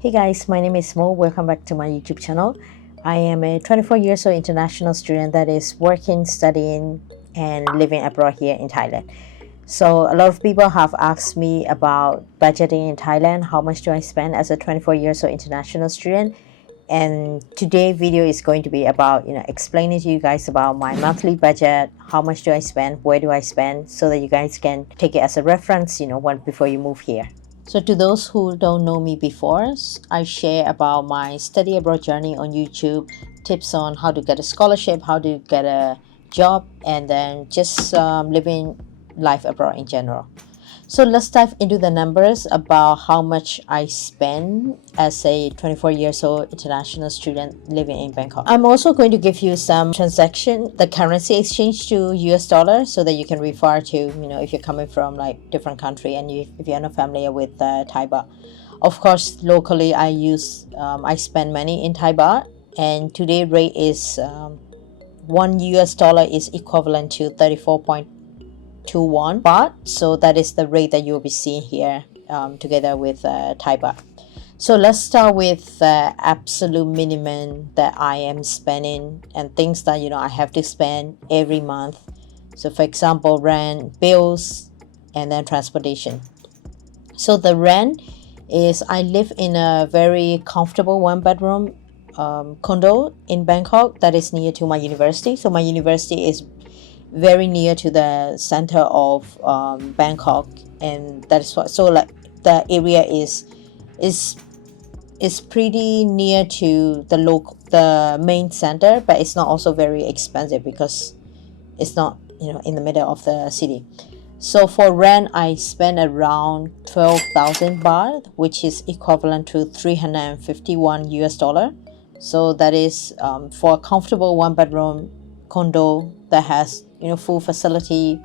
Hey guys, my name is Mo. Welcome back to my YouTube channel. I am a 24 years old international student that is working, studying, and living abroad here in Thailand. So a lot of people have asked me about budgeting in Thailand. How much do I spend as a 24 years old international student? And today's video is going to be about explaining to you guys about my monthly budget, how much do I spend, where do I spend, so that you guys can take it as a reference before you move here. So to those who don't know me before, I share about my study abroad journey on YouTube, tips on how to get a scholarship, how to get a job, and then just living life abroad in general. So let's dive into the numbers about how much I spend as a 24 years old international student living in Bangkok. I'm also going to give you some transaction, the currency exchange to US dollar, so that you can refer to, if you're coming from like different country and if you're not familiar with Thai baht. Of course, locally I spend money in Thai baht, and today rate is $1 is equivalent to 34.21 baht, so that is the rate that you'll be seeing here together with Thai baht. So let's start with the absolute minimum that I am spending and things that I have to spend every month. So for example, rent, bills, and then transportation. So the rent is, I live in a very comfortable one-bedroom condo in Bangkok that is near to my university. So my university is very near to the center of Bangkok, and that's what. So like the area is pretty near to the main center, but it's not also very expensive because it's not in the middle of the city. So for rent, I spend around 12,000 baht, which is equivalent to 351 US dollar. So that is for a comfortable one-bedroom condo that has full facility,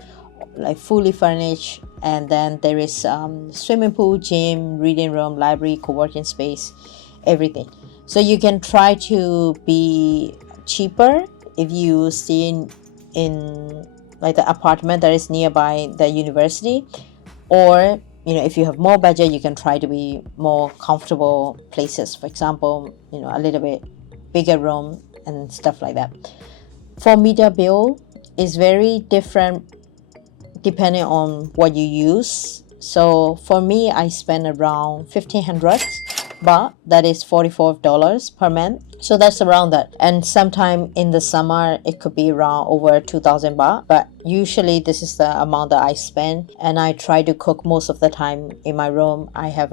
like fully furnished, and then there is swimming pool, gym, reading room, library, co-working space, everything. So you can try to be cheaper if you stay in like the apartment that is nearby the university, or if you have more budget, you can try to be more comfortable places, for example a little bit bigger room and stuff like that. For media bill is very different depending on what you use. So for me, I spend around 1,500 baht, that is $44 per month. So that's around that. And sometime in the summer, it could be around over 2,000 baht. But usually this is the amount that I spend, and I try to cook most of the time in my room. I have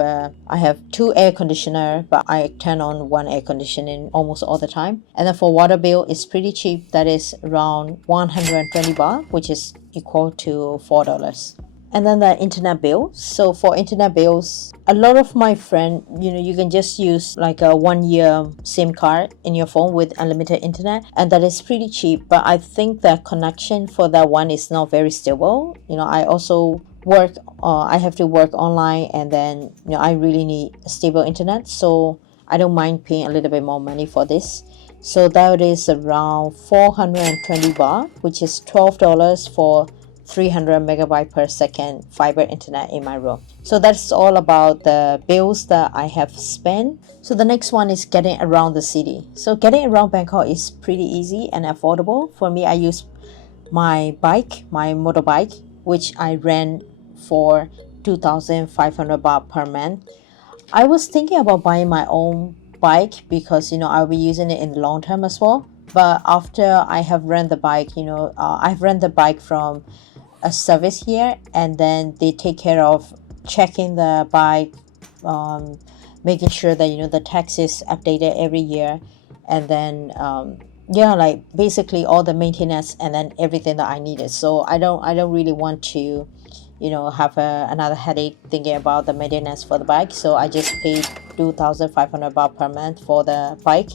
two air conditioner, but I turn on one air conditioning almost all the time. And then for water bill, it's pretty cheap. That is around 120 baht, which is equal to $4. And then the internet bill. So for internet bills, a lot of my friends, you can just use like a 1-year SIM card in your phone with unlimited internet, and that is pretty cheap. But I think the connection for that one is not very stable. I also work, I have to work online, and then I really need stable internet. So I don't mind paying a little bit more money for this. So that is around 420 baht, which is $12 for 300 megabyte per second fiber internet in my room. So that's all about the bills that I have spent. So the next one is getting around the city. So getting around Bangkok is pretty easy and affordable. For me, I use my motorbike, which I rent for 2,500 baht per month. I was thinking about buying my own bike because I'll be using it in the long term as well. But after I have rented the bike, I've rented the bike from a service here, and then they take care of checking the bike, making sure that the tax is updated every year, and then like basically all the maintenance and then everything that I needed. So I don't really want to have another headache thinking about the maintenance for the bike. So I just paid 2,500 baht per month for the bike,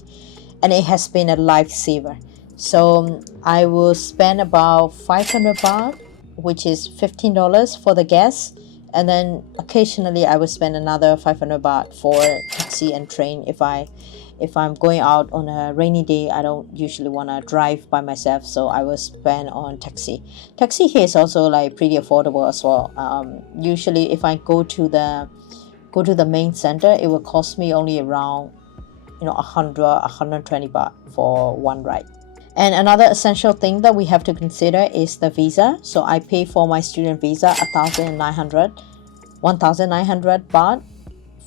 and it has been a lifesaver. So I will spend about 500 baht, which is $15 for the gas, and then occasionally I will spend another 500 baht for taxi and train. If I'm going out on a rainy day, I don't usually want to drive by myself, so I will spend on taxi. Taxi here is also like pretty affordable as well. Usually if I go to go to the main center, it will cost me only around 120 baht for one ride. And another essential thing that we have to consider is the visa. So I pay for my student visa 1,900 baht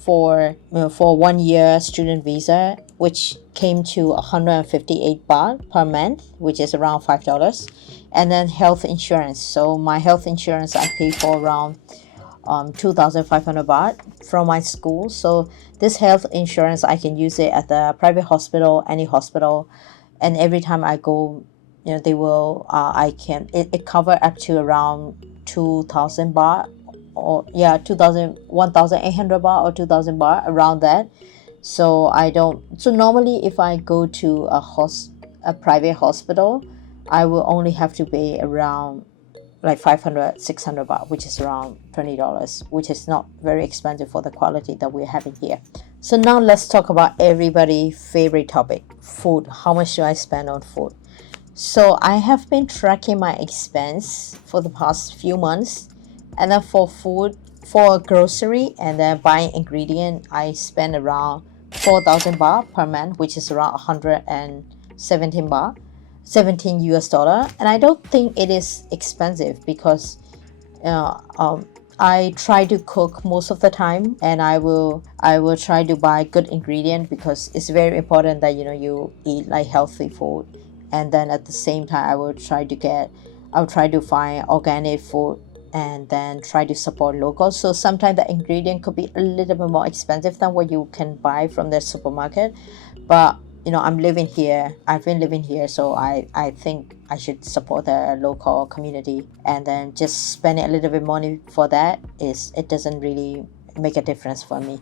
for 1 year student visa, which came to 158 baht per month, which is around $5. And then health insurance. So my health insurance I pay for around 2,500 baht from my school. So this health insurance, I can use it at the private hospital, any hospital, and every time I go, they will it cover up to around 2,000 baht, or 1,800 baht or 2,000 baht, around that. So normally if I go to a private hospital, I will only have to pay around like 500 600 baht, which is around $20, which is not very expensive for the quality that we're having here. So now let's talk about everybody's favorite topic, food. How much do I spend on food? So I have been tracking my expense for the past few months, and then for food, for grocery and then buying ingredient, I spend around 4,000 baht per month, which is around 117 baht, 17 US dollar. And I don't think it is expensive because I try to cook most of the time, and I will try to buy good ingredient, because it's very important that you eat like healthy food. And then at the same time, I'll try to find organic food, and then try to support local. So sometimes the ingredient could be a little bit more expensive than what you can buy from the supermarket, but I've been living here, so I think I should support the local community, and then just spending a little bit money for that, it doesn't really make a difference for me.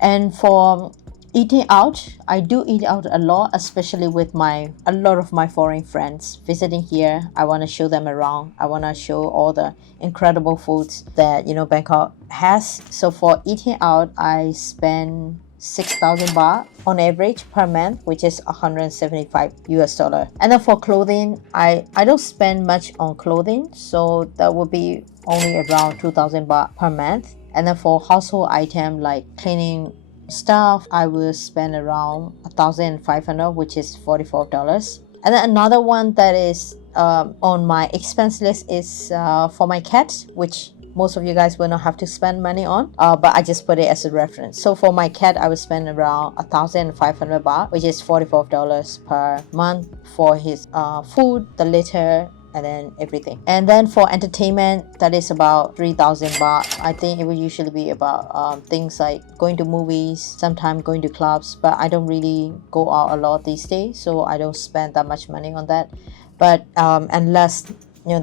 And for eating out, I do eat out a lot, especially with a lot of my foreign friends visiting here. I want to show them around. I want to show all the incredible foods that Bangkok has. So for eating out, I spend 6,000 baht on average per month, which is 175 US dollar. And then for clothing, I don't spend much on clothing, so that would be only around 2,000 baht per month. And then for household item like cleaning stuff, I will spend around 1,500, which is $44. And then another one that is on my expense list is for my cat, which most of you guys will not have to spend money on, but I just put it as a reference. So for my cat, I will spend around 1,500 baht, which is $44 per month for his food, the litter, and then everything. And then for entertainment, that is about 3,000 baht. I think it will usually be about things like going to movies, sometimes going to clubs, but I don't really go out a lot these days, so I don't spend that much money on that. But unless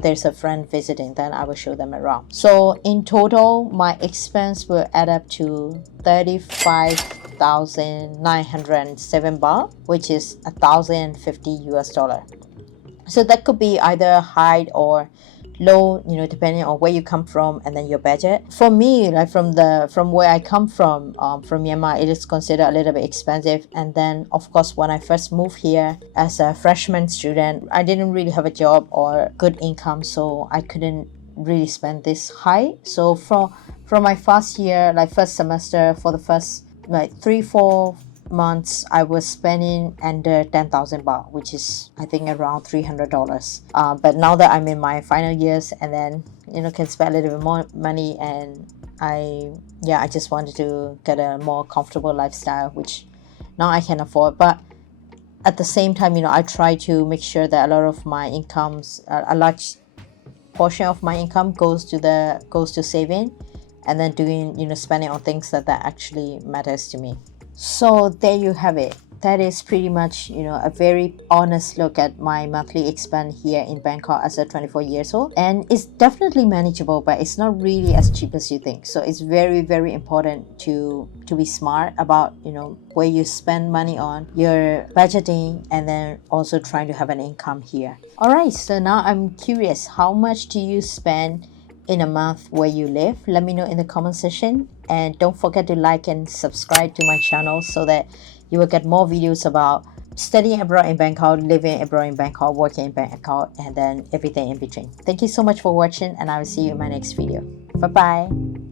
there's a friend visiting, then I will show them around. So in total, my expense will add up to 35,907 baht, which is 1,050 US dollar. So that could be either high or low, depending on where you come from and then your budget. For me, like from where I come from Myanmar, it is considered a little bit expensive. And then of course, when I first moved here as a freshman student, I didn't really have a job or good income, so I couldn't really spend this high. So from my first year, like first semester, for the first like 3-4 months, I was spending under 10,000 baht, which is I think around $300. But now that I'm in my final years, and then can spend a little bit more money, and I just wanted to get a more comfortable lifestyle, which now I can afford. But at the same time, I try to make sure that a lot of my incomes, a large portion of my income goes to saving, and then doing spending on things that actually matters to me. So there you have it. That is pretty much a very honest look at my monthly expense here in Bangkok as a 24 years old. And it's definitely manageable, but it's not really as cheap as you think. So it's very, very important to be smart about where you spend money on, your budgeting, and then also trying to have an income here. Alright, so now I'm curious, how much do you spend in a month where you live? Let me know in the comment section, and don't forget to like and subscribe to my channel so that you will get more videos about studying abroad in Bangkok, living abroad in Bangkok, working in Bangkok, and then everything in between. Thank you so much for watching, and I will see you in my next video. Bye bye.